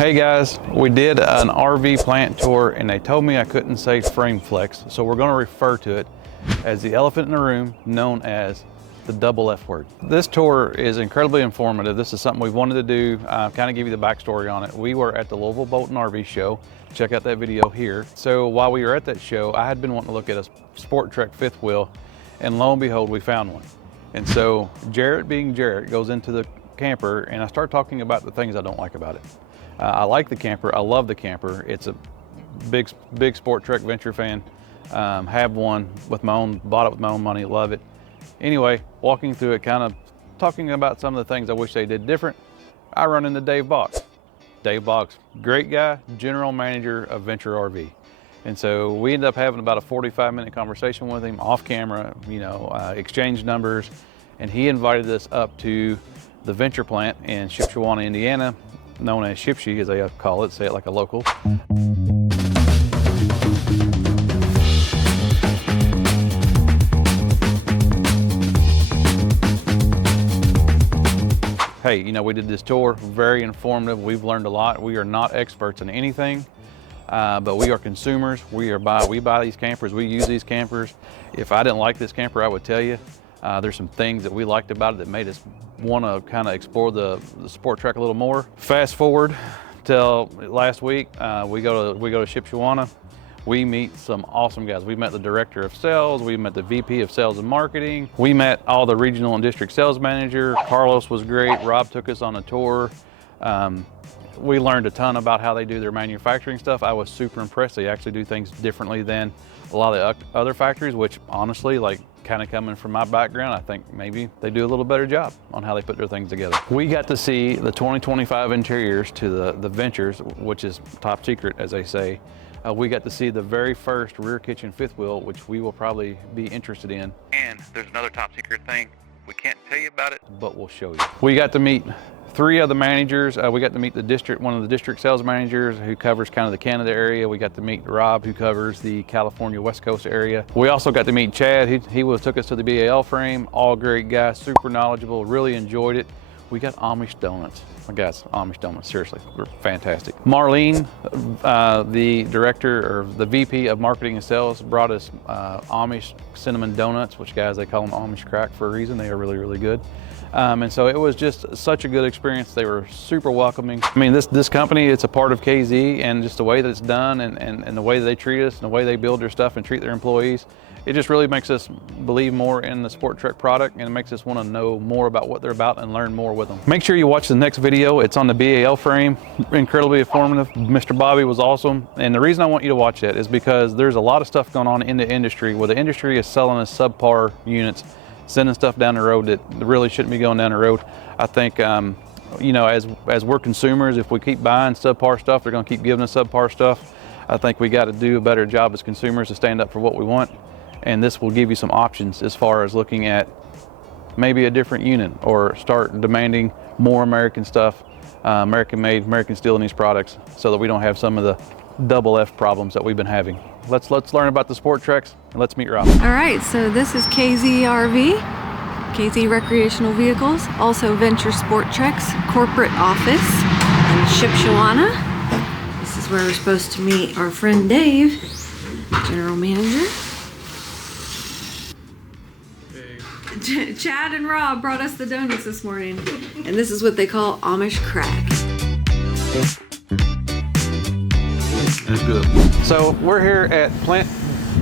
Hey guys, we did an RV plant tour and they told me I couldn't say frame flex, so we're going to refer to it as the elephant in the room, known as the double F word. This tour is incredibly informative. This is something we've wanted to do, kind of give you the backstory on it. We were at the Louisville Bolton RV show. Check out that video here. So while we were at that show, I had been wanting to look at a Sport Trek fifth wheel, and lo and behold, we found one. And so Jarrett, being Jarrett, goes into the camper and I start talking about the things I don't like about it. I like the camper, I love the camper. It's a big Sport Trek Venture fan. Have one with my own, bought it with my own money, love it. Anyway, walking through it, kind of talking about some of the things I wish they did different, I run into Dave Box. Dave Box, great guy, general manager of Venture RV. And so we ended up having about a 45-minute conversation with him off camera, exchanged numbers, and he invited us up to the Venture plant in Shipshewana, Indiana, known as Shipshe, as they call it, say it like a local. Hey, we did this tour, very informative. We've learned a lot. We are not experts in anything, but we are consumers. We buy these campers, we use these campers. If I didn't like this camper, I would tell you. There's some things that we liked about it that made us want to kind of explore the Sport Trek a little more. Fast forward till last week, we go to Shipshewana. We meet some awesome guys. We met the director of sales, we met the VP of sales and marketing, we met all the regional and district sales manager. Carlos was great. Rob took us on a tour. We learned a ton about how they do their manufacturing stuff. I was super impressed. They actually do things differently than a lot of the other factories, which honestly, kind of coming from my background, I think maybe they do a little better job on how they put their things together. We got to see the 2025 interiors to the Ventures, which is top secret, as they say. We got to see the very first rear kitchen fifth wheel, which we will probably be interested in. And there's another top secret thing. We can't tell you about it, but we'll show you. We got to meet three of the managers. We got to meet one of the district sales managers who covers kind of the Canada area. We got to meet Rob, who covers the California West Coast area. We also got to meet Chad. He took us to the BAL frame. All great guys, super knowledgeable, really enjoyed it. We got Amish donuts. My guys, Amish donuts, seriously, they're fantastic. Marlene, the director or the VP of marketing and sales, brought us Amish cinnamon donuts, which guys, they call them Amish crack for a reason. They are really, really good. And so it was just such a good experience. They were super welcoming. I mean, this company, it's a part of KZ, and just the way that it's done and the way that they treat us and the way they build their stuff and treat their employees, it just really makes us believe more in the Sport Trek product, and it makes us want to know more about what they're about and learn more with them. Make sure you watch the next video. It's on the BAL frame, incredibly informative. Mr. Bobby was awesome. And the reason I want you to watch that is because there's a lot of stuff going on in the industry where the industry is selling us subpar units, sending stuff down the road that really shouldn't be going down the road. I think, as we're consumers, if we keep buying subpar stuff, they're going to keep giving us subpar stuff. I think we got to do a better job as consumers to stand up for what we want. And this will give you some options as far as looking at maybe a different unit or start demanding more American stuff, American made, American steel in these products, so that we don't have some of the double F problems that we've been having. Let's learn about the Sport Treks and let's meet Rob. All right, so this is KZ RV, KZ Recreational Vehicles, also Venture Sport Treks corporate office in Shipshewana. This is where we're supposed to meet our friend Dave, general manager. Chad and Rob brought us the donuts this morning, and this is what they call Amish crack. It's good. So we're here at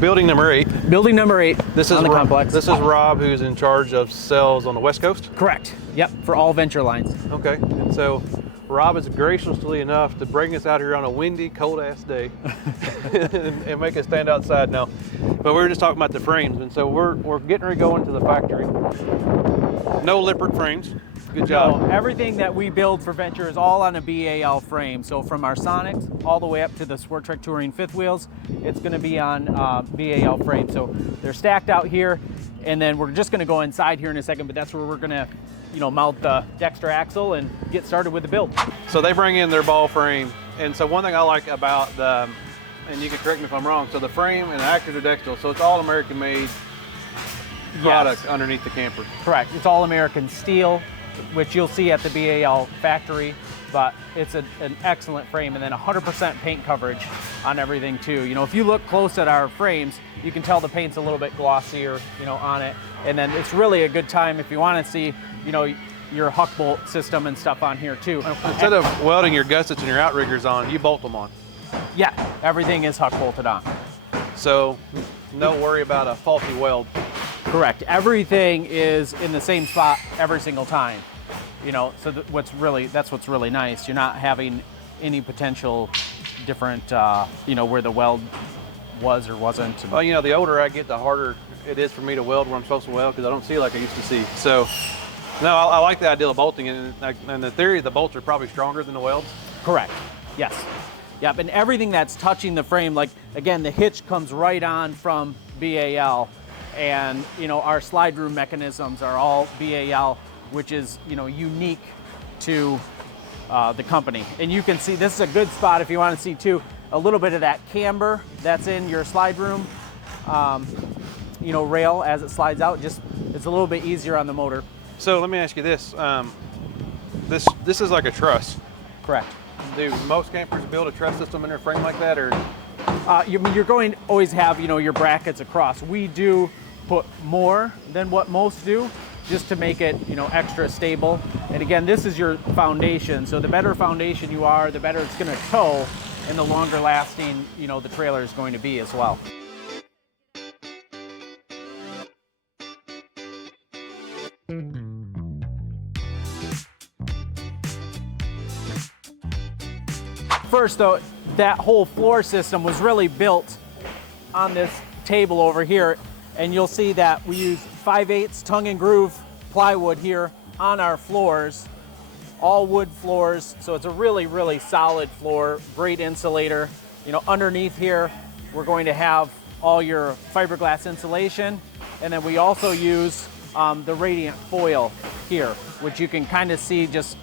building number 8. Building number 8 This is on the complex. This is Rob, who's in charge of sales on the West Coast? Correct. Yep, for all Venture lines. Okay, and so Rob is graciously enough to bring us out here on a windy, cold-ass day and make us stand outside now. But we were just talking about the frames, and so we're getting ready to go into the factory. No Lippert frames. Good job. So everything that we build for Venture is all on a BAL frame. So from our Sonics all the way up to the Sport Trek Touring fifth wheels, it's going to be on BAL frame. So they're stacked out here, and then we're just going to go inside here in a second, but that's where we're going to mount the Dexter axle and get started with the build. So they bring in their ball frame, and so one thing I like about and you can correct me if I'm wrong, so the frame and the actors are Dexter, so it's all American made product underneath the camper. Correct. It's all American steel, which you'll see at the BAL factory. but it's an excellent frame, and then 100% paint coverage on everything too. You know, if you look close at our frames, you can tell the paint's a little bit glossier, you know, on it. And then it's really a good time if you want to see, you know, your huck bolt system and stuff on here too. Instead of welding your gussets and your outriggers on, you bolt them on. Yeah, everything is huck bolted on. So no worry about a faulty weld. Correct. Everything is in the same spot every single time. You know, so that's what's really nice. You're not having any potential different, you know, where the weld was or wasn't. Well, you know, the older I get, the harder it is for me to weld where I'm supposed to weld, because I don't see like I used to see. So, no, I like the idea of bolting, and the theory, the bolts are probably stronger than the welds. Correct. Yes. Yep. And everything that's touching the frame, like again, the hitch comes right on from BAL, and you know, our slide room mechanisms are all BAL, which is, you know, unique to the company. And you can see this is a good spot if you want to see too a little bit of that camber that's in your slide room, you know, rail as it slides out. Just it's a little bit easier on the motor. So let me ask you this: this is like a truss. Correct. Do most campers build a truss system in their frame like that, or? You're going to always have, you know, your brackets across. We do put more than what most do, just to make it, you know, extra stable. And again, this is your foundation. So the better foundation you are, the better it's going to tow, and the longer lasting, you know, the trailer is going to be as well. First though, that whole floor system was really built on this table over here, and you'll see that we use 5/8 tongue and groove plywood here on our floors, all wood floors. So it's a really, really solid floor, great insulator. You know, underneath here, we're going to have all your fiberglass insulation. And then we also use the radiant foil here, which you can kind of see just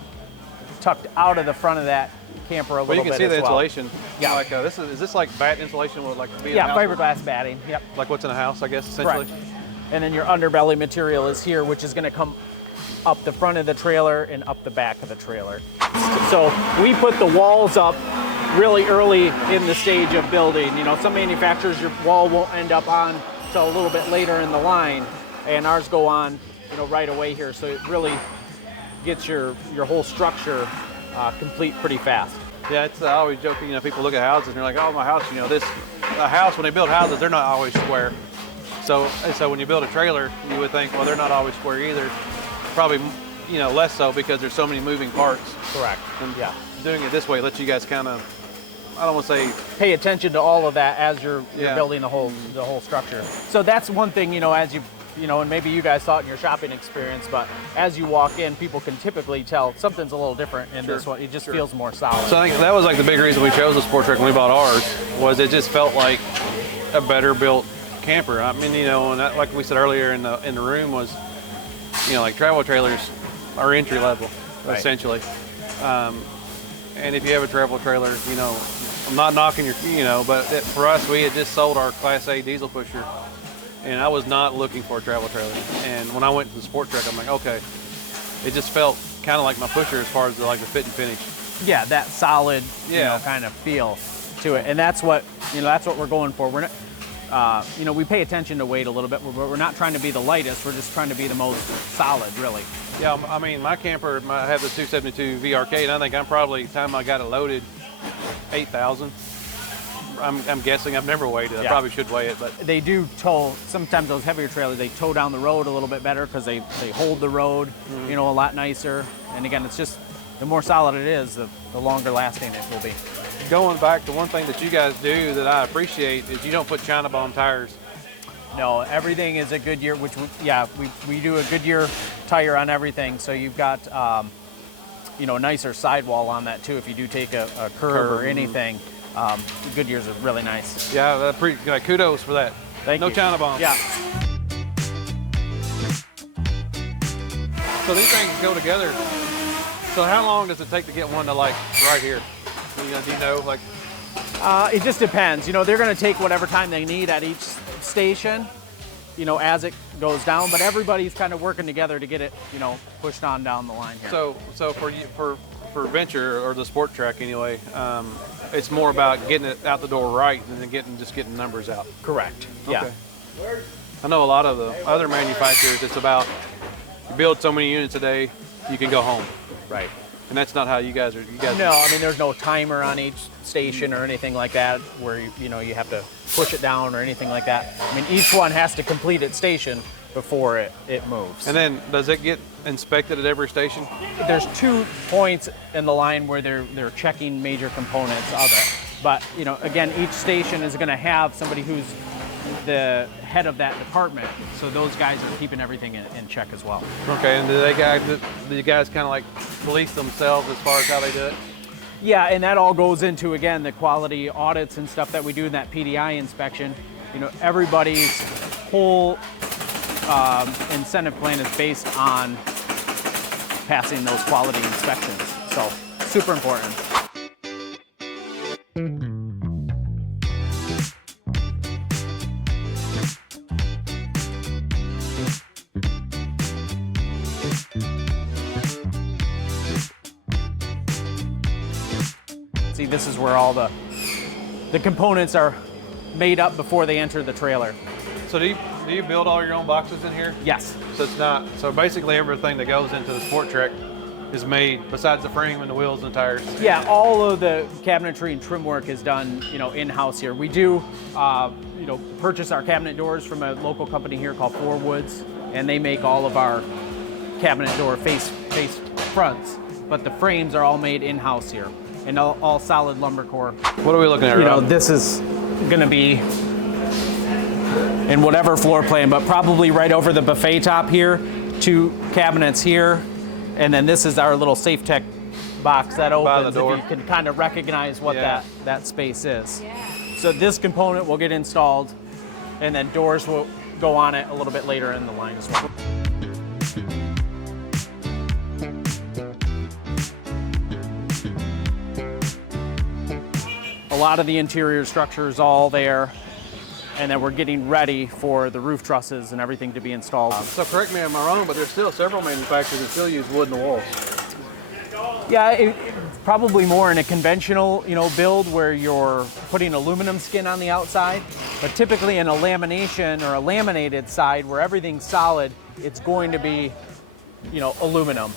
tucked out of the front of that camper a little bit. Well, you can see the insulation. Yeah. Like is this like bat insulation with like be in a Yeah, house? fiberglass batting. Yep. Like what's in a house, I guess, essentially. Correct. And then your underbelly material is here, which is going to come up the front of the trailer and up the back of the trailer. So we put the walls up really early in the stage of building. You know, some manufacturers, your wall won't end up on till a little bit later in the line, and ours go on, you know, right away here. So it really gets your whole structure complete pretty fast. Yeah, it's I always joke, you know, people look at houses and they're like, oh, my house, you know, a house, when they build houses, they're not always square. So when you build a trailer, you would think, well, they're not always square either. Probably, you know, less so because there's so many moving parts. Correct. And yeah. Doing it this way lets you guys kind of, I don't want to say, pay attention to all of that as you're Yeah. building the whole structure. So that's one thing, you know, as you know, and maybe you guys saw it in your shopping experience, but as you walk in, people can typically tell something's a little different in this one. It just feels more solid. So I think that was like the big reason we chose the Sport Trek when we bought ours, was it just felt like a better built camper. I mean, you know, and that, like we said earlier in the room, was, you know, like travel trailers are entry level, Right. essentially. And if you have a travel trailer, you know, I'm not knocking your, you know, but for us, we had just sold our Class A diesel pusher, and I was not looking for a travel trailer. And when I went to the Sport Trek, I'm like, okay, it just felt kind of like my pusher as far as the fit and finish. Yeah, that solid, you Yeah. know, kind of feel to it, and that's what we're going for. We're not, you know, we pay attention to weight a little bit, but we're not trying to be the lightest. We're just trying to be the most solid, really. Yeah, I mean, my camper, I have the 272 VRK, and I think I'm probably, the time I got it loaded, 8,000. I'm guessing. I've never weighed it. I Yeah. probably should weigh it, but They do tow, sometimes those heavier trailers, they tow down the road a little bit better because they hold the road, you know, a lot nicer. And again, it's just, the more solid it is, the longer lasting it will be. going back to one thing that you guys do that I appreciate is you don't put China bomb tires. No, everything is a Goodyear, which, we do a Goodyear tire on everything. So you've got, you know, a nicer sidewall on that too. If you do take a curve or anything, Goodyears are really nice. Yeah, kudos for that. Thank you. No China bomb. Yeah. So these things go together. So how long does it take to get one to like right here? Do you know, like? It just depends. You know, they're going to take whatever time they need at each station, you know, as it goes down. But everybody's kind of working together to get it, you know, pushed on down the line here. So for for Venture or the Sport Trek anyway, it's more about getting it out the door right than just getting numbers out. Correct. Yeah. Okay. I know a lot of the other manufacturers, it's about you build so many units a day, you can go home. Right. And that's not how you guys are. No, I mean, there's no timer on each station or anything like that where you have to push it down or anything like that. I mean, each one has to complete its station before it moves. And then does it get inspected at every station? There's 2 points in the line where they're checking major components of it. But again, each station is going to have somebody who's the head of that department, so those guys are keeping everything in check as well. Okay, and do you guys kind of like police themselves as far as how they do it? Yeah, and that all goes into, again, the quality audits and stuff that we do in that PDI inspection. Everybody's whole incentive plan is based on passing those quality inspections, so super important. See, this is where all the components are made up before they enter the trailer. So do you build all your own boxes in here? Yes. So basically everything that goes into the Sport Trek is made besides the frame and the wheels and tires. Yeah, all of the cabinetry and trim work is done, in-house here. We do, purchase our cabinet doors from a local company here called Four Woods, and they make all of our cabinet door face fronts, but the frames are all made in-house here, and all solid lumber core. What are we looking at, Rob? This is gonna be in whatever floor plan, but probably right over the buffet top here, 2 cabinets here, and then this is our little Safe Tech box that opens. By the door. If you can kind of recognize what that space is. So this component will get installed, and then doors will go on it a little bit later in the line as well. A lot of the interior structure is all there, and then we're getting ready for the roof trusses and everything to be installed. So correct me if I'm wrong, but there's still several manufacturers that still use wood in the walls. Yeah, it's probably more in a conventional, build where you're putting aluminum skin on the outside, but typically in a lamination or a laminated side where everything's solid, it's going to be, aluminum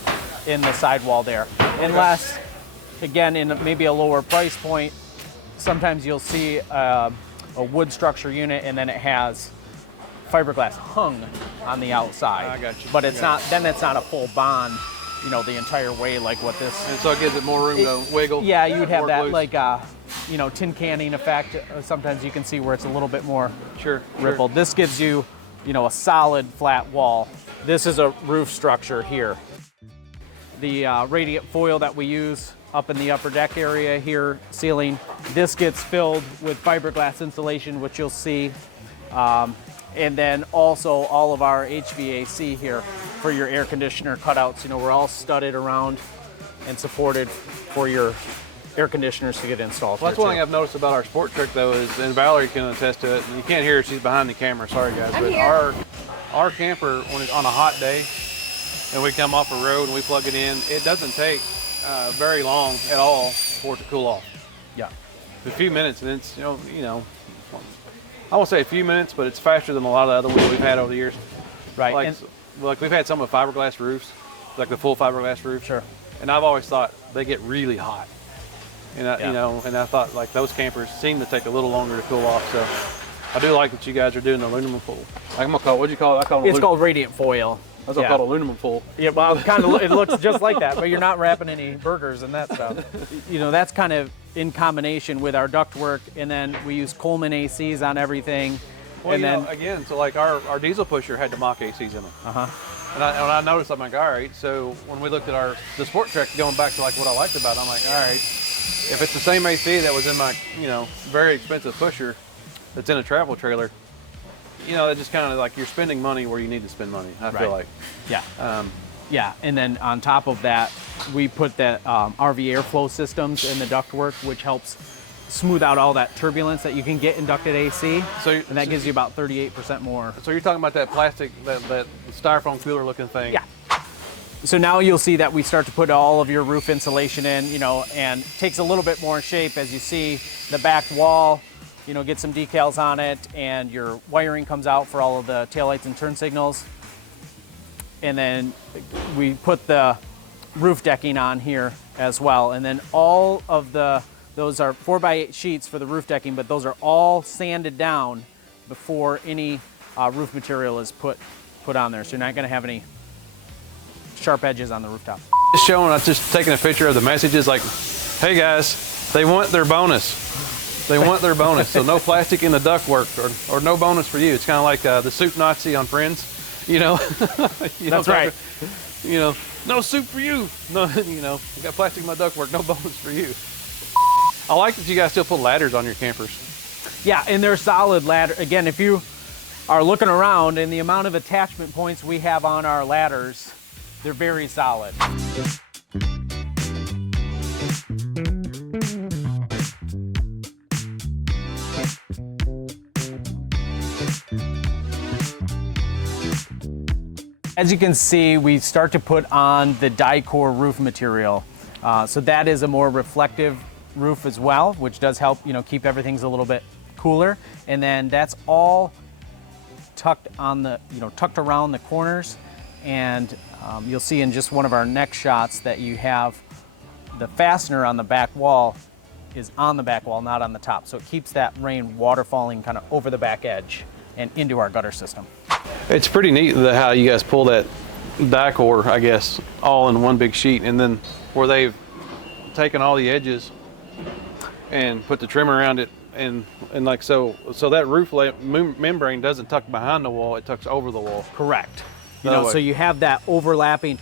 in the sidewall there. Unless, again, in maybe a lower price point, sometimes you'll see a wood structure unit and then it has fiberglass hung on the outside. I got you. But it's not a full bond, the entire way like what this. And so it gives it more room to wiggle. Yeah, you would have work that loose. like tin canning effect. Sometimes you can see where it's a little bit more Sure. rippled. This gives you, a solid flat wall. This is a roof structure here. The radiant foil that we use up in the upper deck area here, ceiling, this gets filled with fiberglass insulation, which you'll see. And then also all of our HVAC here for your air conditioner cutouts. We're all studded around and supported for your air conditioners to get installed. Well, that's one thing I've noticed about our Sport Trek though is, and Valerie can attest to it, and you can't hear her, she's behind the camera, sorry guys, but our camper, when it's on a hot day and we come off a road and we plug it in, it doesn't take very long at all for it to cool off. Yeah. A few minutes, and it's, I won't say a few minutes, but it's faster than a lot of the other ones we've had over the years. Right. Like we've had some with fiberglass roofs, like the full fiberglass roof. Sure. And I've always thought they get really hot. And I thought like those campers seem to take a little longer to cool off. So I do like that you guys are doing the aluminum foil. I'm gonna call, what'd you call it? I call it It's called radiant foil. That's what I call aluminum foil. Yeah, well, it looks just like that, but you're not wrapping any burgers and that stuff. That's kind of in combination with our ductwork, and then we use Coleman ACs on everything. Well, and then again, so like our diesel pusher had the mock ACs in them. And I noticed, I'm like, all right. So when we looked at the Sport Trek, going back to like what I liked about it, I'm like, all right, if it's the same AC that was in my very expensive pusher that's in a travel trailer, it just kind of like you're spending money where you need to spend money. I feel like. Yeah. Yeah, and then on top of that, we put the RV airflow systems in the ductwork, which helps smooth out all that turbulence that you can get in ducted AC, and that gives you about 38% more. So you're talking about that plastic, that styrofoam cooler looking thing? Yeah. So now you'll see that we start to put all of your roof insulation in, you know, and it takes a little bit more shape as you see the back wall, you know, get some decals on it, and your wiring comes out for all of the taillights and turn signals. And then we put the roof decking on here as well. And then all of those are 4x8 sheets for the roof decking, but those are all sanded down before any roof material is put on there. So you're not gonna have any sharp edges on the rooftop. Just showing, I'm just taking a picture of the messages like, hey guys, they want their bonus. They want their bonus. So no plastic in the ductwork or no bonus for you. It's kind of like the soup Nazi on Friends, you know? That's right. You know, no soup for you. No, you know, I got plastic in my ductwork, no bonus for you. I like that you guys still put ladders on your campers. Yeah, and they're solid ladder. Again, if you are looking around and the amount of attachment points we have on our ladders, they're very solid. As you can see, we start to put on the die-core roof material. So that is a more reflective roof as well, which does help, you know, keep everything's a little bit cooler. And then that's all tucked on the, you know, tucked around the corners. And you'll see in just one of our next shots that you have the fastener on the back wall is on the back wall, not on the top. So it keeps that rain water falling kind of over the back edge and into our gutter system. It's pretty neat how you guys pull that die core, I guess, all in one big sheet, and then where they've taken all the edges and put the trim around it, and like so that roof membrane doesn't tuck behind the wall, it tucks over the wall. Correct. You know, so you have that overlapping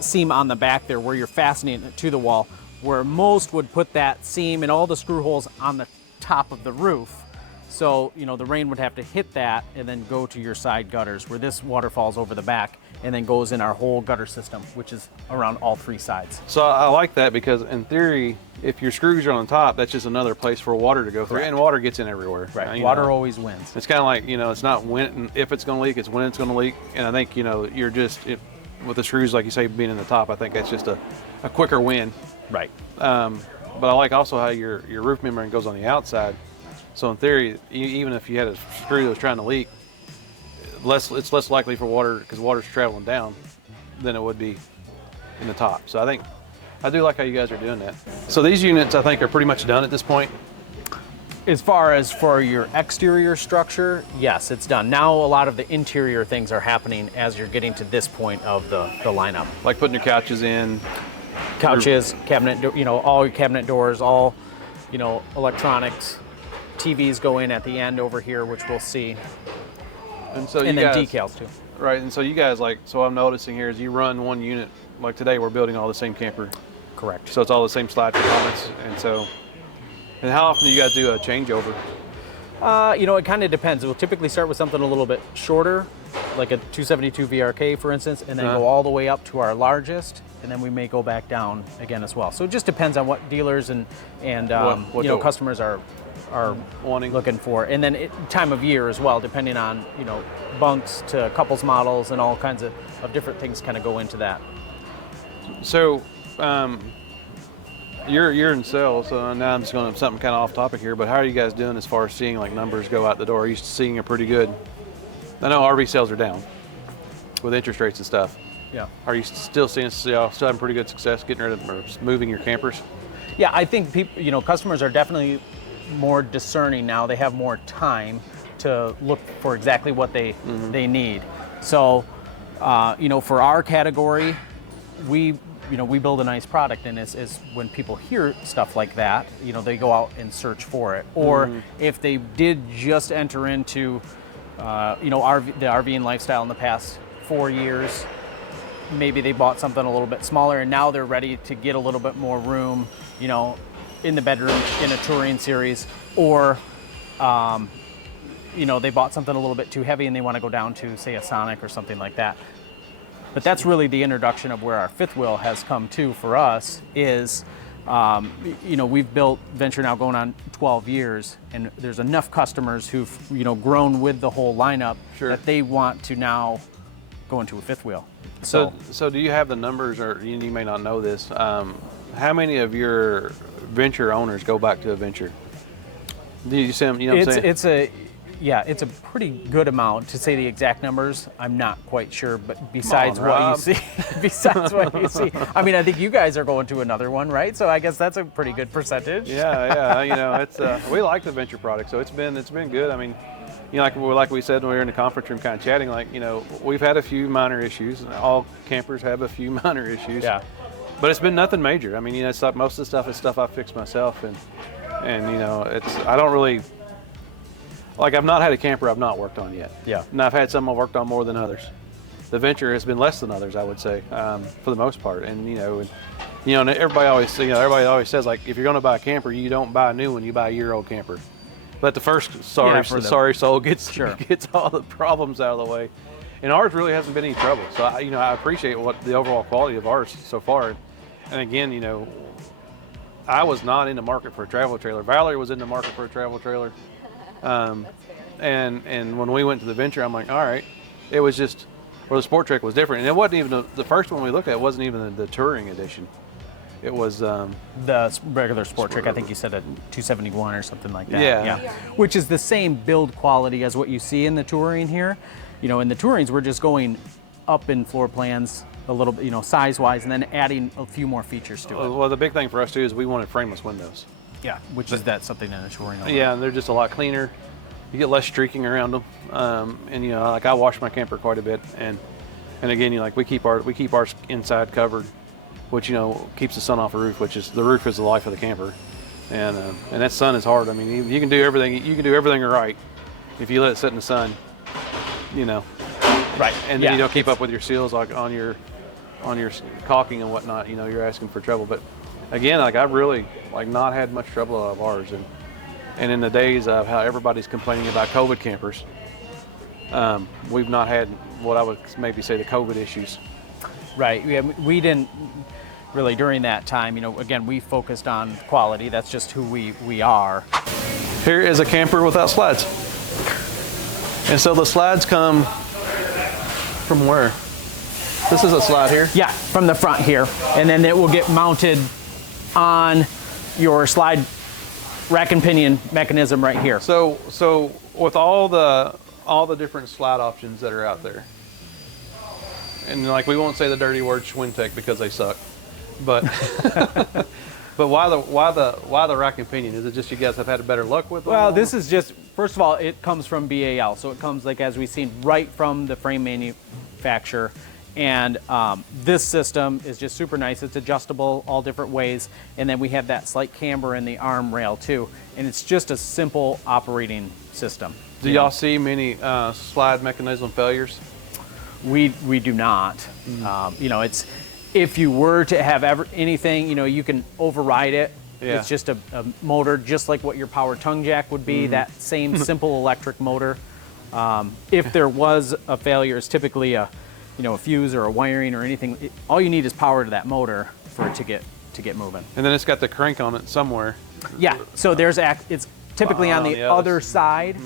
seam on the back there where you're fastening it to the wall, where most would put that seam and all the screw holes on the top of the roof. So, you know, the rain would have to hit that and then go to your side gutters, where this water falls over the back and then goes in our whole gutter system, which is around all three sides. So I like that, because in theory, if your screws are on the top, that's just another place for water to go through. Correct. And water gets in everywhere. Right, water always wins. It's kind of like, you know, it's not when, if it's going to leak, it's when it's going to leak. And I think, you know, you're just, with the screws, like you say, being in the top, I think that's just a quicker win. Right. But I like also how your roof membrane goes on the outside. So in theory, even if you had a screw that was trying to leak, it's less likely for water, because water's traveling down, than it would be in the top. So I do like how you guys are doing that. So these units, I think, are pretty much done at this point. As far as for your exterior structure, yes, it's done. Now a lot of the interior things are happening as you're getting to this point of the lineup. Like putting your couches in. Couches, cabinet, you know, all your cabinet doors, all, you know, electronics. TVs go in at the end over here, which we'll see. And so and you then guys, decals too. Right, and so you guys, like, so I'm noticing here is you run one unit, like today we're building all the same camper. Correct. So it's all the same slide components, and how often do you guys do a changeover? You know, it kind of depends. We'll typically start with something a little bit shorter, like a 272 VRK, for instance, and then go all the way up to our largest, and then we may go back down again as well. So it just depends on what dealers and what you know, customers are wanting, looking for, and then time of year as well, depending on, you know, bunks to couples models and all kinds of different things kind of go into that. So you're in sales, so now I'm just going to something kind of off topic here, but how are you guys doing as far as seeing like numbers go out the door? Are you seeing a pretty good? I know RV sales are down with interest rates and stuff. Yeah. Are you still having pretty good success getting rid of or moving your campers? Yeah, I think people, you know, customers are definitely more discerning now. They have more time to look for exactly what they need. So, you know, for our category, we build a nice product, and it's when people hear stuff like that, you know, they go out and search for it. Or if they did just enter into, you know, the RV and lifestyle in the past 4 years, maybe they bought something a little bit smaller, and now they're ready to get a little bit more room, you know, in the bedroom in a touring series, or you know, they bought something a little bit too heavy and they want to go down to, say, a Sonic or something like that. But that's really the introduction of where our fifth wheel has come to for us is, you know, we've built Venture now going on 12 years, and there's enough customers who've, you know, grown with the whole lineup that they want to now going to a fifth wheel. So do you have the numbers, or you may not know this? How many of your venture owners go back to a venture? Do you see them? You know what I'm saying? It's a pretty good amount. To say the exact numbers, I'm not quite sure, but besides what you see, I mean, I think you guys are going to another one, right? So I guess that's a pretty good percentage. Yeah. You know, it's we like the venture product, so it's been good. I mean, you know, like we said when we were in the conference room, kind of chatting, like, you know, we've had a few minor issues. All campers have a few minor issues. Yeah. But it's been nothing major. I mean, you know, it's like most of the stuff is stuff I fixed myself, and you know, I don't really. Like, I've not had a camper I've not worked on yet. Yeah. And I've had some I've worked on more than others. The venture has been less than others, I would say, for the most part. And and everybody always says, like, if you're going to buy a camper, you don't buy a new one, you buy a year-old camper. Let the first sorry soul gets all the problems out of the way. And ours really hasn't been any trouble. So I appreciate the overall quality of ours so far. And again, you know, I was not in the market for a travel trailer. Valerie was in the market for a travel trailer. And when we went to the venture, I'm like, all right, it was just, or the Sport Trek was different. And it wasn't even, the first one we looked at wasn't even the touring edition. It was the regular Sport Trek. I think you said a 271 or something like that. Yeah. Which is the same build quality as what you see in the touring here. You know, in the tourings, we're just going up in floor plans a little bit, you know, size-wise, and then adding a few more features to it. Well, the big thing for us too is we wanted frameless windows. Yeah, which is something in the touring. Yeah, and they're just a lot cleaner. You get less streaking around them, and you know, like I wash my camper quite a bit, and again, you know, like we keep our inside covered, which, you know, keeps the sun off the roof, which is the roof is the life of the camper, and that sun is hard. I mean, you can do everything right if you let it sit in the sun, you know. Right. And then you don't keep up with your seals, like on your caulking and whatnot. You know, you're asking for trouble, but. Again, like I've really not had much trouble out of ours, and in the days of how everybody's complaining about COVID campers, we've not had what I would maybe say the COVID issues. Right. We didn't really during that time. You know, again, we focused on quality. That's just who we are. Here is a camper without slides, and so the slides come from where? This is a slide here? Yeah, from the front here, and then it will get mounted on your slide rack and pinion mechanism right here. So with all the different slide options that are out there, and like we won't say the dirty word Schwintech because they suck, but but why the rack and pinion? Is it just you guys have had better luck with them? Well, this is just, first of all, it comes from BAL, so it comes, like as we've seen, right from the frame manufacturer. And this system is just super nice. It's adjustable all different ways. And then we have that slight camber in the arm rail too. And it's just a simple operating system. Do y'all see many slide mechanism failures? We do not. Mm-hmm. You know, it's, if you were to have anything, you know, you can override it. Yeah. It's just a motor, just like what your power tongue jack would be, that same simple electric motor. If there was a failure, it's typically a fuse or a wiring or anything. All you need is power to that motor for it to get moving. And then it's got the crank on it somewhere. Yeah, so it's typically on the other side,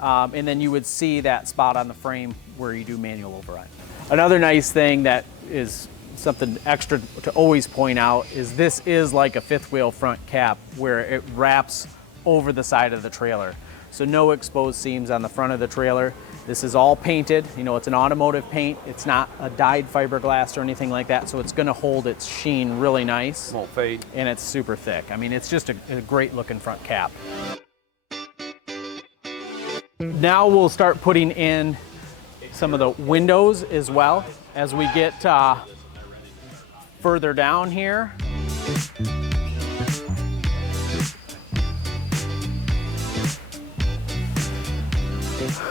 and then you would see that spot on the frame where you do manual override. Another nice thing that is something extra to always point out is this is like a fifth wheel front cap where it wraps over the side of the trailer. So no exposed seams on the front of the trailer. This is all painted, you know, it's an automotive paint. It's not a dyed fiberglass or anything like that, so it's gonna hold its sheen really nice. Won't fade. And it's super thick. I mean, it's just a great looking front cap. Now we'll start putting in some of the windows as well as we get further down here.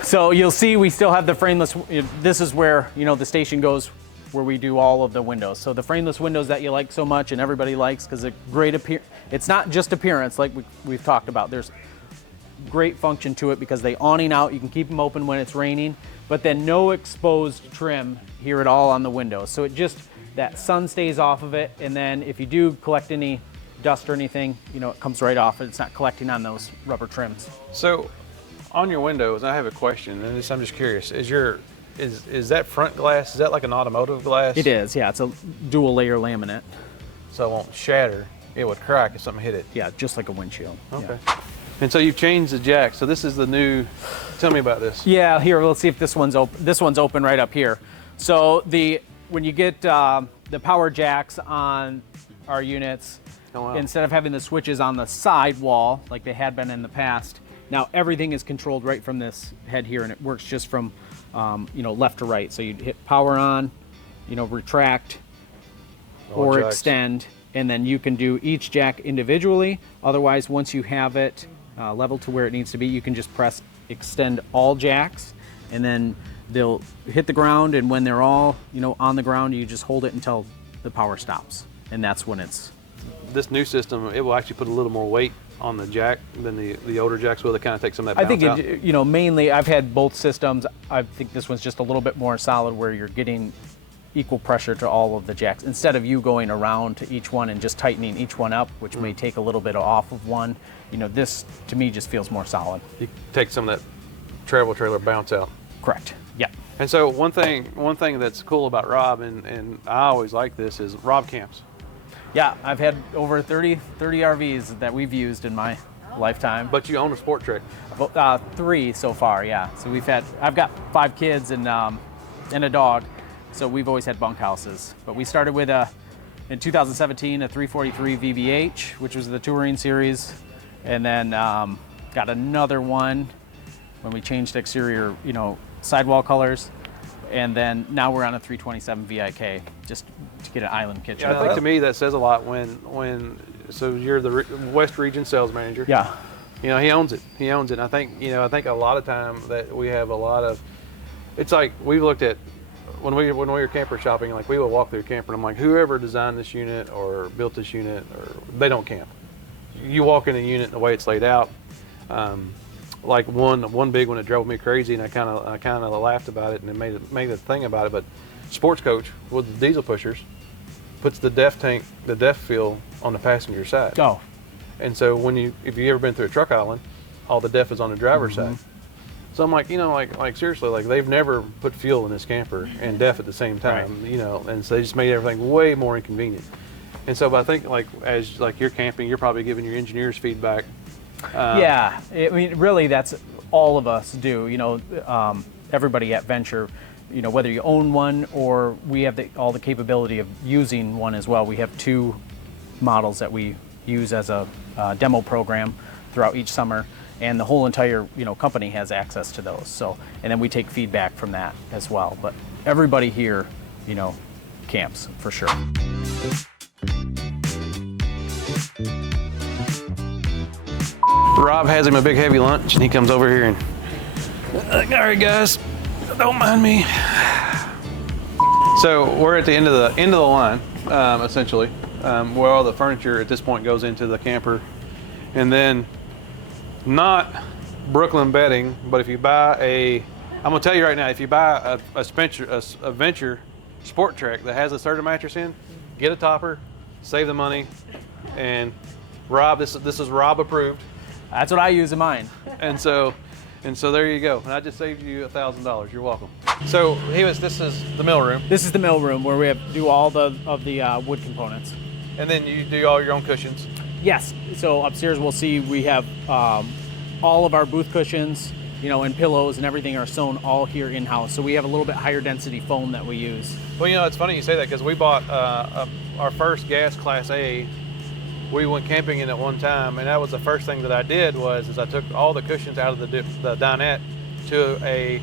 So you'll see we still have the frameless. This is where, you know, the station goes where we do all of the windows. So the frameless windows that you like so much and everybody likes because it's great it's not just appearance like we've talked about. There's great function to it because they awning out, you can keep them open when it's raining, but then no exposed trim here at all on the windows. So it just, that sun stays off of it, and then if you do collect any dust or anything, you know, it comes right off. It's not collecting on those rubber trims. So on your windows, I have a question, and I'm just curious, is your is that front glass, is that like an automotive glass? It is, yeah. It's a dual layer laminate. So it won't shatter. It would crack if something hit it. Yeah, just like a windshield. Okay. Yeah. And so you've changed the jack. So this is the new, tell me about this. Yeah, here, let's see if this one's open. This one's open right up here. So when you get the power jacks on our units, Oh, wow. instead of having the switches on the side wall like they had been in the past, now everything is controlled right from this head here, and it works just from left to right. So you hit power on, retract, All or jacks. extend, and then you can do each jack individually. Otherwise, once you have it leveled to where it needs to be, you can just press extend all jacks, and then they'll hit the ground, and when they're all on the ground, you just hold it until the power stops, and that's when it's. This new system, it will actually put a little more weight on the jack than the older jacks will. They kind of take some of that I bounce think out. mainly I've had both systems. I think this one's just a little bit more solid, where you're getting equal pressure to all of the jacks instead of you going around to each one and just tightening each one up, which may take a little bit off of one. This to me just feels more solid. You take some of that travel trailer bounce out. Correct. Yeah. And so one thing that's cool about Rob, and I always like this, is Rob camps. Yeah, I've had over 30 RVs that we've used in my lifetime. But you own a Sport Trek. 3 so far, yeah. So I've got 5 kids and a dog, so we've always had bunkhouses. But we started with in 2017 a 343 VBH, which was the touring series, and then got another one when we changed exterior, sidewall colors, and then now we're on a 327 VIK just to get an island kitchen. Yeah, I think to me that says a lot so you're the West Region sales manager. Yeah. He owns it. He owns it. And I think a lot of time that we have a lot of, it's like we've looked at when we were camper shopping, like we would walk through a camper and I'm like, whoever designed this unit or built this unit, or they don't camp. You walk in the unit and the way it's laid out, like one big one that drove me crazy, and I kind of laughed about it and it made a thing about it. But Sports Coach with the diesel pushers puts the def fuel on the passenger side. Oh. And so if you ever been through a truck island, all the def is on the driver's side. So I'm like, like seriously, like they've never put fuel in this camper and def at the same time, Right. and so they just made everything way more inconvenient. And so, but I think as you're camping, you're probably giving your engineers feedback. Yeah, I mean, really, that's all of us do. Everybody at Venture, whether you own one or we have all the capability of using one as well. We have 2 models that we use as a demo program throughout each summer, and the whole entire company has access to those. So, and then we take feedback from that as well. But everybody here, camps for sure. Rob has him a big heavy lunch, and he comes over here and, all right, guys, don't mind me. So we're at the end of the line, essentially, where all the furniture at this point goes into the camper, and then not Brooklyn bedding, but if you buy I'm gonna tell you right now, if you buy a Venture Sport Trek that has a Serta mattress in, get a topper, save the money, and Rob, this is Rob approved. That's what I use in mine. And so there you go. And I just saved you $1,000. You're welcome. So this is the mill room. This is the mill room where we do all the wood components. And then you do all your own cushions. Yes. So upstairs we'll see we have all of our booth cushions, and pillows and everything are sewn all here in-house. So we have a little bit higher density foam that we use. Well, it's funny you say that, because we bought our first gas Class A. We went camping in at one time, and that was the first thing that I did is I took all the cushions out of the dinette to a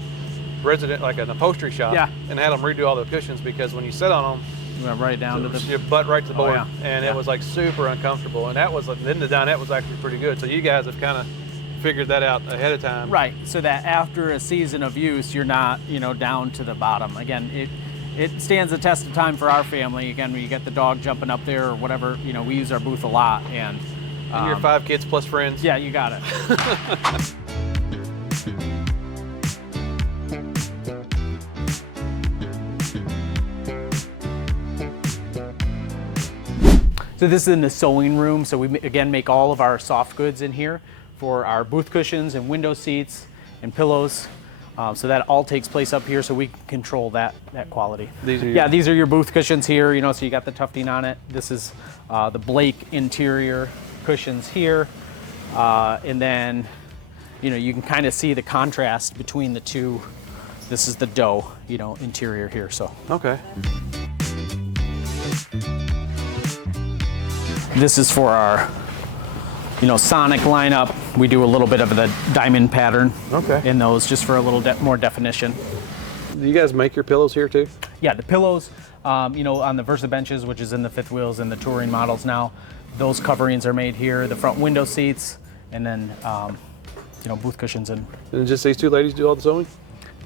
resident, like an upholstery shop, and had them redo all the cushions, because when you sit on them, You went right down to the... your butt right to the board, yeah. It was like super uncomfortable. And then the dinette was actually pretty good. So you guys have kind of figured that out ahead of time. Right, so that after a season of use, you're not, down to the bottom. Again, it stands the test of time for our family. Again, when you get the dog jumping up there or whatever, we use our booth a lot. And your 5 kids plus friends. Yeah, you got it. So this is in the sewing room. So we, again, make all of our soft goods in here for our booth cushions and window seats and pillows. So that all takes place up here, so we can control that quality. These are Yeah, these are your booth cushions here, so you got the tufting on it. This is the Blake interior cushions here. And then, you can kind of see the contrast between the two. This is the dough, interior here, so. Okay. This is for our, Sonic lineup. We do a little bit of the diamond pattern in those, just for a little more definition. Do you guys make your pillows here too? Yeah, the pillows, on the Versa benches, which is in the fifth wheels and the touring models now, those coverings are made here. The front window seats, and then, booth cushions. And just these two ladies do all the sewing?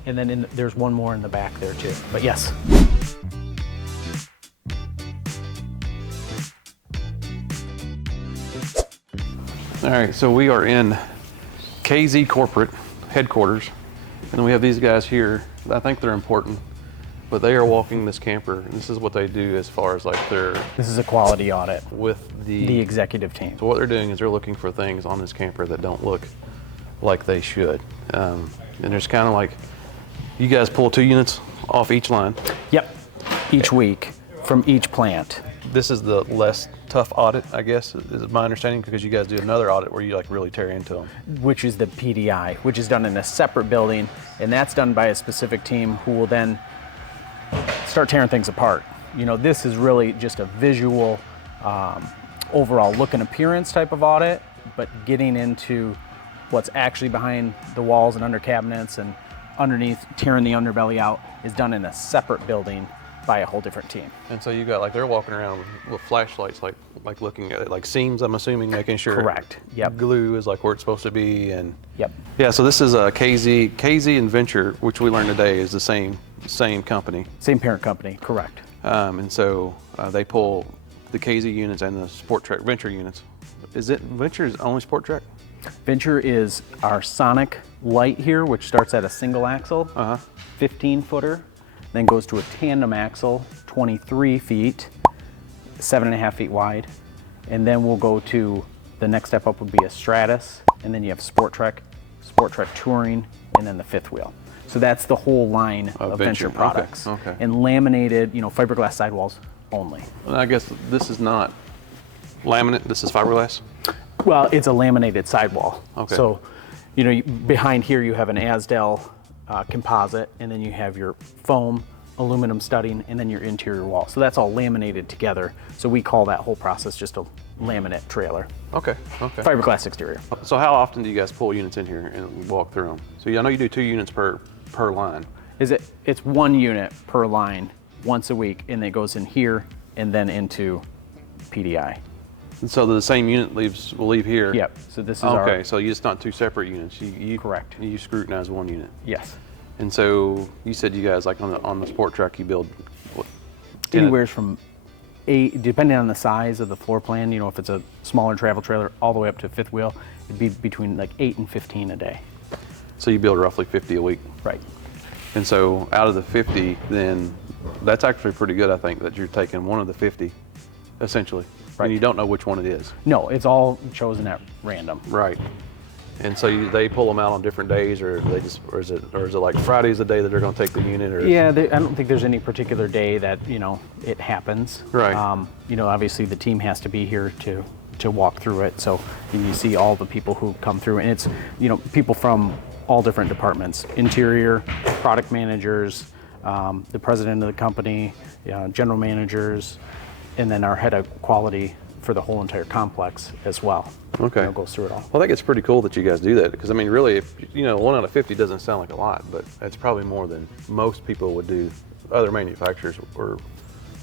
And then there's one more in the back there too, but yes. All right, so we are in KZ corporate headquarters, and we have these guys here. I think they're important, but they are walking this camper, and this is what they do as far as like This is a quality audit with the executive team. So what they're doing is they're looking for things on this camper that don't look like they should. And there's kind of like, you guys pull 2 units off each line. Yep, each week from each plant. This is the less tough audit, I guess, is my understanding, because you guys do another audit where you like really tear into them. Which is the PDI, which is done in a separate building, and that's done by a specific team who will then start tearing things apart. This is really just a visual, overall look and appearance type of audit, but getting into what's actually behind the walls and under cabinets and underneath, tearing the underbelly out, is done in a separate building by a whole different team. And so you got like, they're walking around with flashlights, like looking at it, like seams, I'm assuming, making sure. Correct. Yep. Glue is like where it's supposed to be, and. Yep. Yeah. So this is a KZ and Venture, which we learned today is the same company. Same parent company. Correct. And so they pull the KZ units and the Sport Trek Venture units. Is it Venture's only Sport Trek? Venture is our Sonic light here, which starts at a single axle, 15-footer. Then goes to a tandem axle, 23 feet, 7.5 feet wide. And then we'll go to, the next step up would be a Stratus, and then you have Sport Trek Touring, and then the fifth wheel. So that's the whole line of Venture products. Okay. And laminated, fiberglass sidewalls only. And I guess this is not laminate, this is fiberglass? Well, it's a laminated sidewall. Okay. So, behind here you have an Asdel composite, and then you have your foam, aluminum studding, and then your interior wall. So that's all laminated together. So we call that whole process just a laminate trailer. Okay. Fiberglass exterior. So how often do you guys pull units in here and walk through them? So I know you do 2 units per line. It's 1 unit per line once a week, and it goes in here and then into PDI. And so the same unit will leave here? Yep. So this is okay, so it's not 2 separate units. You Correct. You scrutinize 1 unit. Yes. And so you said you guys, like on the Sport Truck, you build what? Anywhere from 8, depending on the size of the floor plan, if it's a smaller travel trailer, all the way up to a fifth wheel, it'd be between like 8 and 15 a day. So you build roughly 50 a week? Right. And so out of the 50, then that's actually pretty good, I think, that you're taking one of the 50, essentially. Right. And you don't know which one it is. No, it's all chosen at random. Right. And so they pull them out on different days, or is it like Friday's the day that they're going to take the unit? Or yeah, I don't think there's any particular day that it happens. Right. Obviously the team has to be here to walk through it. So you see all the people who come through, and it's people from all different departments: interior, product managers, the president of the company, general managers, and then our head of quality for the whole entire complex as well. Okay. Goes through it all. Well, I think it's pretty cool that you guys do that, because I mean, really, if 1 out of 50 doesn't sound like a lot, but it's probably more than most people would do, other manufacturers or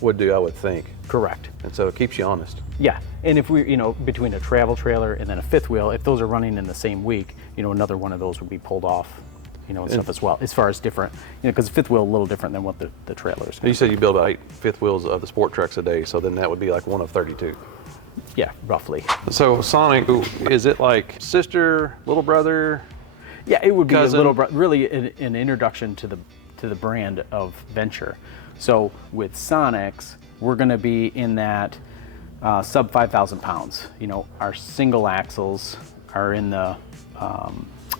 would do, I would think. Correct. And so it keeps you honest. Yeah, and if we, between a travel trailer and then a fifth wheel, if those are running in the same week, another one of those would be pulled off, and stuff as well, as far as different, because fifth wheel a little different than what the trailers. You said you build about 8 fifth wheels of the Sport Trucks a day, so then that would be like 1 of 32. Yeah, roughly. So Sonic, is it like sister, little brother? Yeah, it would be cousin? a little, really an introduction to the brand of Venture. So with Sonics, we're going to be in that sub 5,000 pounds. Our single axles are in the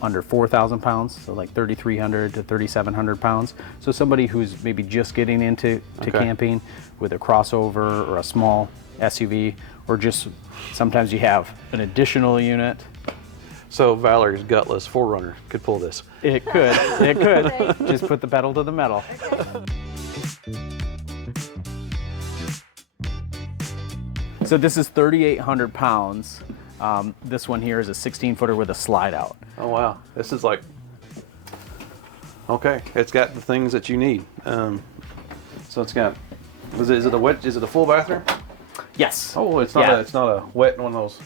under 4,000 pounds, so like 3,300 to 3,700 pounds. So somebody who's maybe just getting into camping with a crossover or a small SUV, or just sometimes you have an additional unit. So Valerie's gutless 4Runner could pull this. It could, it could. Just put the pedal to the metal. So this is 3,800 pounds. This one here is a 16-footer with a slide out. Oh wow, this is like, okay, it's got the things that you need. So it's got, is it a full bathroom? Yes. Oh, it's not it's not a wet one of those.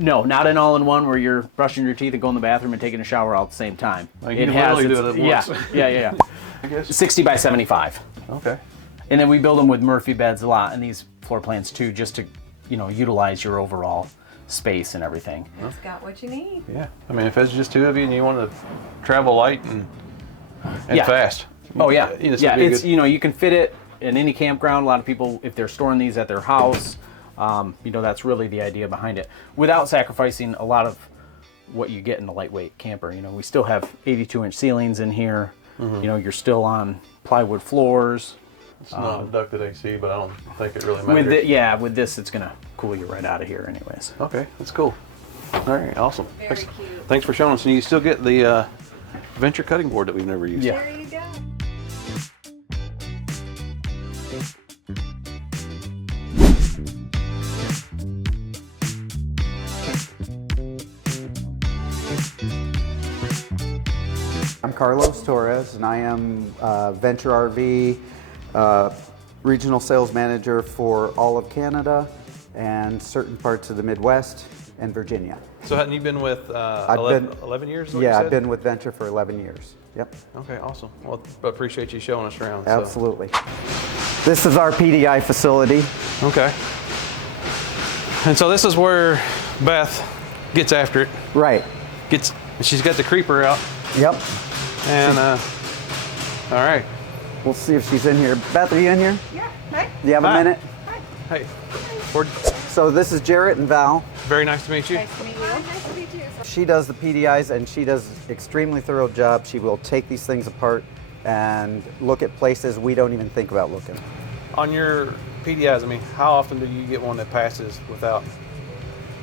No, not an all-in-one where you're brushing your teeth and going to the bathroom and taking a shower all at the same time. Like you can literally do it at once. Yeah. I guess. 60 by 75. Okay. And then we build them with Murphy beds a lot in these floor plans too, just to, utilize your overall space and everything. It's got what you need. Yeah. I mean, if it's just two of you and you want to travel light and fast. Oh yeah. It's you can fit it in any campground. A lot of people, if they're storing these at their house, that's really the idea behind it, without sacrificing a lot of what you get in a lightweight camper. We still have 82-inch ceilings in here. You're still on plywood floors. It's not ducted AC, but I don't think it really matters. With this, it's gonna cool you right out of here anyways. Okay, that's cool. All right, awesome. Very cute. Thanks for showing us. And you still get the Venture cutting board that we've never used. Yeah. There you go. I'm Carlos Torres, and I am Venture RV regional sales manager for all of Canada and certain parts of the Midwest and Virginia. So hadn't you been with 11 years? Yeah, I've been with Venture for 11 years. Yep. Okay, awesome. Well, I appreciate you showing us around. Absolutely. This is our PDI facility. Okay. And so this is where Beth gets after it. Right. She's got the creeper out. Yep. And all right. We'll see if she's in here. Beth, are you in here? Yeah. Hi. Do you have a minute? Hey. So this is Jarrett and Val. Very nice to meet you. Nice to meet you. Nice to meet you. She does the PDIs, and she does extremely thorough job. She will take these things apart and look at places we don't even think about looking. On your PDIs, I mean, how often do you get one that passes without?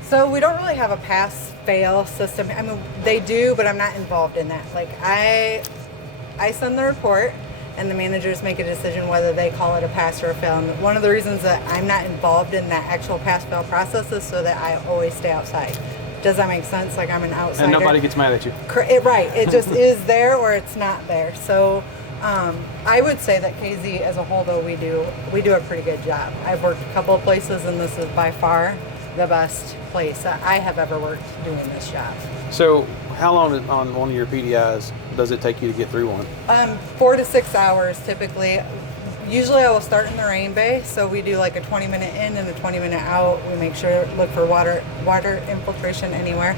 So we don't really have a pass-fail system. I mean, they do, but I'm not involved in that. Like I send the report, and the managers make a decision whether they call it a pass or a fail. And one of the reasons that I'm not involved in that actual pass-fail process is so that I always stay outside. Does that make sense? Like I'm an outsider. And nobody gets mad at you. Right. It just is there or it's not there. So I would say that KZ as a whole, though, we do a pretty good job. I've worked a couple of places, and this is by far the best place that I have ever worked doing this job. So how long on one of your PDIs does it take you to get through one? 4 to 6 hours typically. Usually I will start in the rain bay, so we do like a 20-minute in and a 20-minute out. We make sure, look for water infiltration anywhere.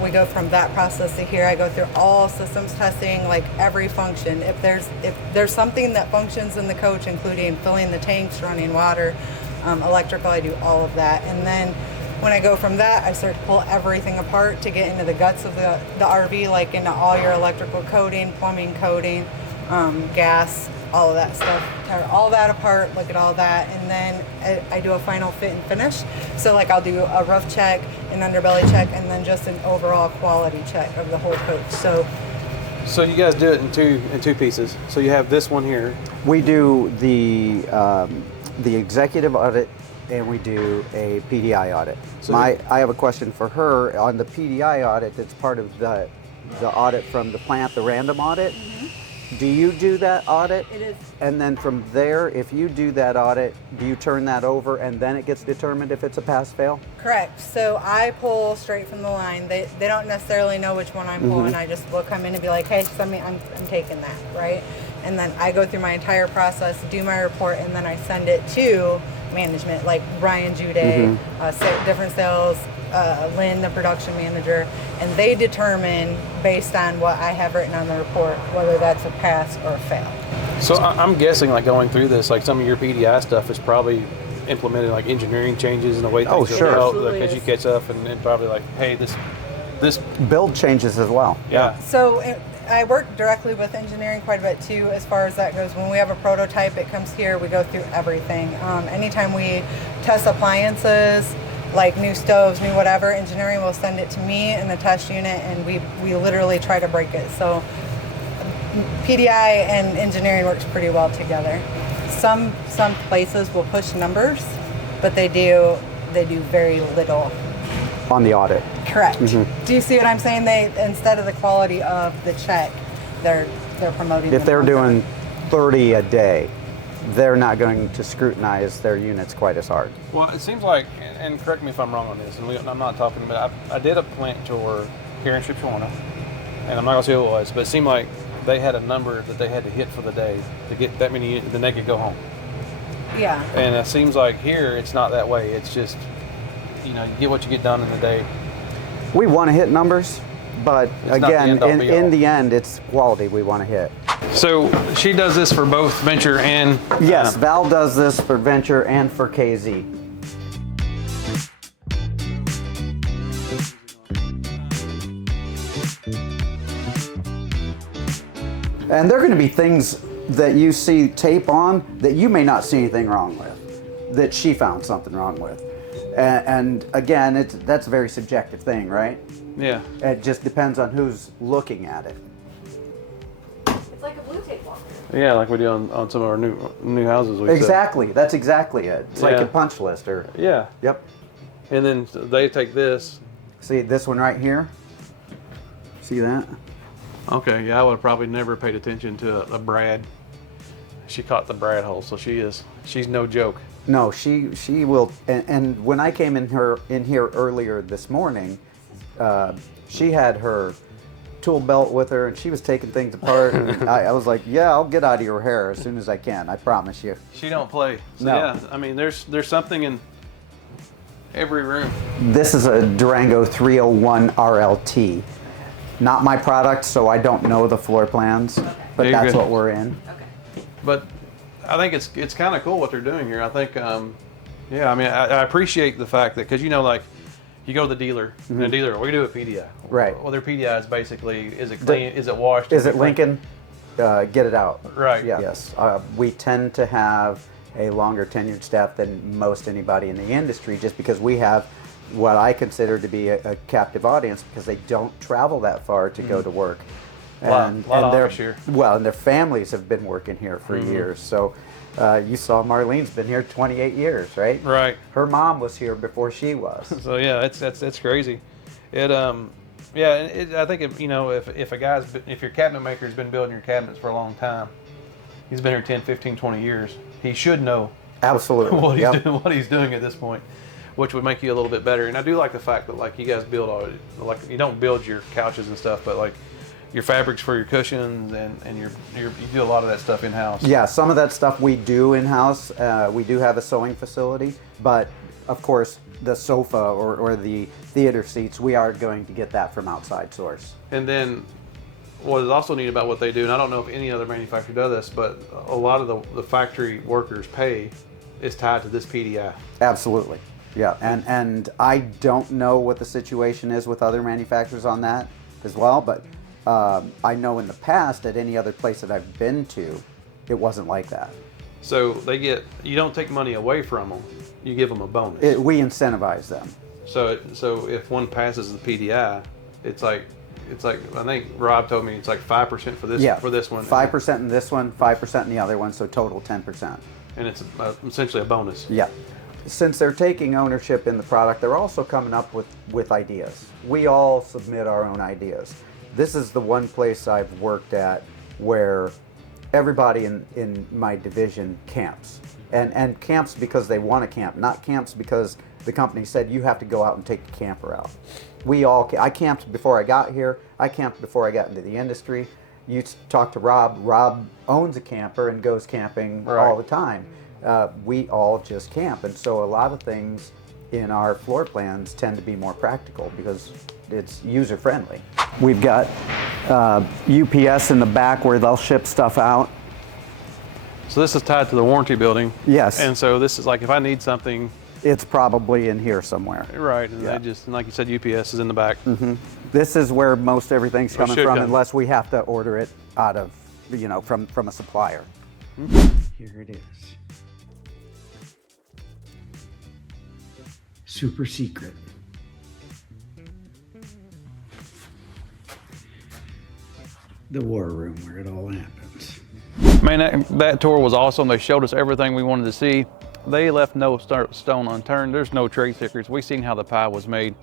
We go from that process to here. I go through all systems testing, like every function. If there's something that functions in the coach, including filling the tanks, running water, electrical, I do all of that. And then when I go from that, I start to pull everything apart to get into the guts of the RV, like into all your electrical coding, plumbing coding, gas, all of that stuff. Tear all that apart, look at all that, and then I do a final fit and finish. So like I'll do a roof check, an underbelly check, and then just an overall quality check of the whole coach. So you guys do it in two pieces. So you have this one here. We do the executive audit, and we do a PDI audit. So I have a question for her. On the PDI audit, it's part of the audit from the plant, the random audit. Mm-hmm. Do you do that audit? It is. And then from there, if you do that audit, do you turn that over and then it gets determined if it's a pass-fail? Correct. So I pull straight from the line. They don't necessarily know which one I'm pulling. I just will come in and be like, hey, send me, I'm taking that, right? And then I go through my entire process, do my report, and then I send it to management, like Brian Jude, different sales, Lynn, the production manager, and they determine based on what I have written on the report whether that's a pass or a fail. So I'm guessing, like going through this, like some of your PDI stuff is probably implemented, like engineering changes in the way things sure. are built, Absolutely like as you is. catch up, and probably like, hey, this this, Build changes as well. yeah. So I work directly with engineering quite a bit too, as far as that goes. When we have a prototype, it comes here, we go through everything. Anytime we test appliances, like new stoves, new whatever, engineering will send it to me in the test unit, and we literally try to break it. So PDI and engineering works pretty well together. Some places will push numbers, but they do very little. On the audit. Correct. Do you see what I'm saying? They, instead of the quality of the check, they're promoting. If the they're number. doing 30 a day, they're not going to scrutinize their units quite as hard. Well, it seems like, and correct me if I'm wrong on this, and I'm not talking, but I did a plant tour here in Shipshawana, and I'm not gonna say who it was, but it seemed like they had a number that they had to hit for the day to get that many units, then they could go home. Yeah. And it seems like here it's not that way. It's just, you know, you get what you get done in the day. We want to hit numbers, but It's not the again, end all be all. in the end, it's quality we want to hit. So she does this for both Venture and Yes, Val does this for Venture and for KZ. And there are going to be things that you see tape on that you may not see anything wrong with, that she found something wrong with. And again, that's a very subjective thing, right? yeah. It just depends on who's looking at it. It's like a blue tape walker. Yeah, like we do on some of our new houses. We Exactly, that's exactly it. It's like Yeah. a punch list or, Say. Yeah. yep. And then they take this. See this one right here? See that? Okay, yeah, I would have probably never paid attention to a brad. She caught the brad hole, so she's no joke. No, she will. And when I came in here earlier this morning, she had her tool belt with her, and she was taking things apart. And I was like, "Yeah, I'll get out of your hair as soon as I can. I promise you." She don't play. So No. yeah, I mean, there's something in every room. This is a Durango 301 RLT. Not my product, so I don't know the floor plans, but You're that's good. what we're in. But I think it's kind of cool what they're doing here. I think, yeah, I mean, I appreciate the fact that, because, you know, like, you go to the dealer, and the dealer, we do a PDI. Right. Well, their PDI is basically, is it clean, is it washed? Is it Lincoln? Get it out. Right. Yeah. Yes. We tend to have a longer tenured staff than most anybody in the industry, just because we have what I consider to be a captive audience, because they don't travel that far to go to work. Lot of their, Amish here. well, and their families have been working here for years. So you saw Marlene's been here 28 years, right? Right. Her mom was here before she was. So yeah, that's crazy. It yeah, I think if, you know, if your cabinet maker's been building your cabinets for a long time, he's been here 10, 15, 20 years, he should know Absolutely. what he's doing at this point, which would make you a little bit better. And I do like the fact that, like, you guys build all, like, you don't build your couches and stuff, but like your fabrics for your cushions and you do a lot of that stuff in house. Yeah, some of that stuff we do in-house. We do have a sewing facility, but of course the sofa or the theater seats, we are going to get that from outside source. And then what is also neat about what they do, and I don't know if any other manufacturer does this, but a lot of the factory workers' pay is tied to this PDI. Absolutely. Yeah, and I don't know what the situation is with other manufacturers on that as well, but I know in the past at any other place that I've been to, it wasn't like that. So you don't take money away from them, you give them a bonus. We incentivize them. So if one passes the PDI, it's like I think Rob told me it's like 5% for this for this one. 5% in this one, 5% in the other one, so total 10%. And it's essentially a bonus. Yeah. Since they're taking ownership in the product, they're also coming up with ideas. We all submit our own ideas. This is the one place I've worked at where everybody in my division camps. And camps because they want to camp, not camps because the company said you have to go out and take the camper out. I camped before I got here. I camped before I got into the industry. You talk to Rob. Rob owns a camper and goes camping all the time. We all just camp, and so a lot of things in our floor plans tend to be more practical because it's user friendly. We've got UPS in the back where they'll ship stuff out. So this is tied to the warranty building. Yes. And so this is like if I need something. it's probably in here somewhere. Right, and Yeah. they just, like you said, UPS is in the back. This is where most everything's coming should from, come. unless we have to order it out of, you know, from a supplier. Here it is. Super secret. The war room where it all happens. Man, that tour was awesome. They showed us everything we wanted to see. They left no stone unturned. There's no trade secrets. We seen how the pie was made.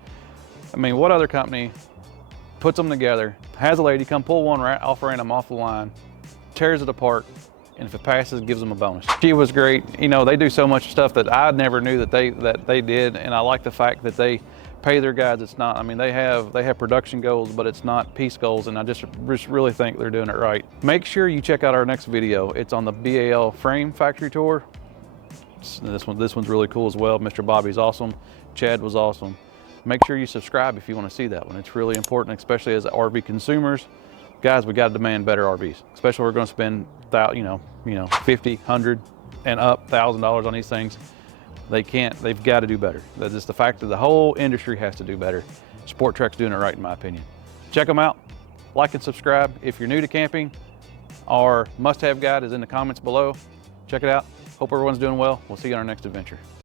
I mean, what other company puts them together, has a lady come pull one off random off the line, tears it apart, and if it passes, gives them a bonus. She was great. You know, they do so much stuff that I never knew that they did, and I like the fact that they pay their guys. It's not, I mean, they have production goals, but it's not piece goals, and I just really think they're doing it right. Make sure you check out our next video. It's on the BAL frame factory tour. This one's really cool as well. Mr. Bobby's awesome. Chad was awesome. Make sure you subscribe if you want to see that one. It's really important, especially as RV consumers. Guys, we got to demand better RVs, especially if we're going to spend, you know, $50, $100 and up $1,000 on these things. They've got to do better. That's just the fact that the whole industry has to do better. Sport Trek's doing it right, in my opinion. Check them out, like and subscribe. If you're new to camping, our must-have guide is in the comments below. Check it out. Hope everyone's doing well. We'll see you on our next adventure.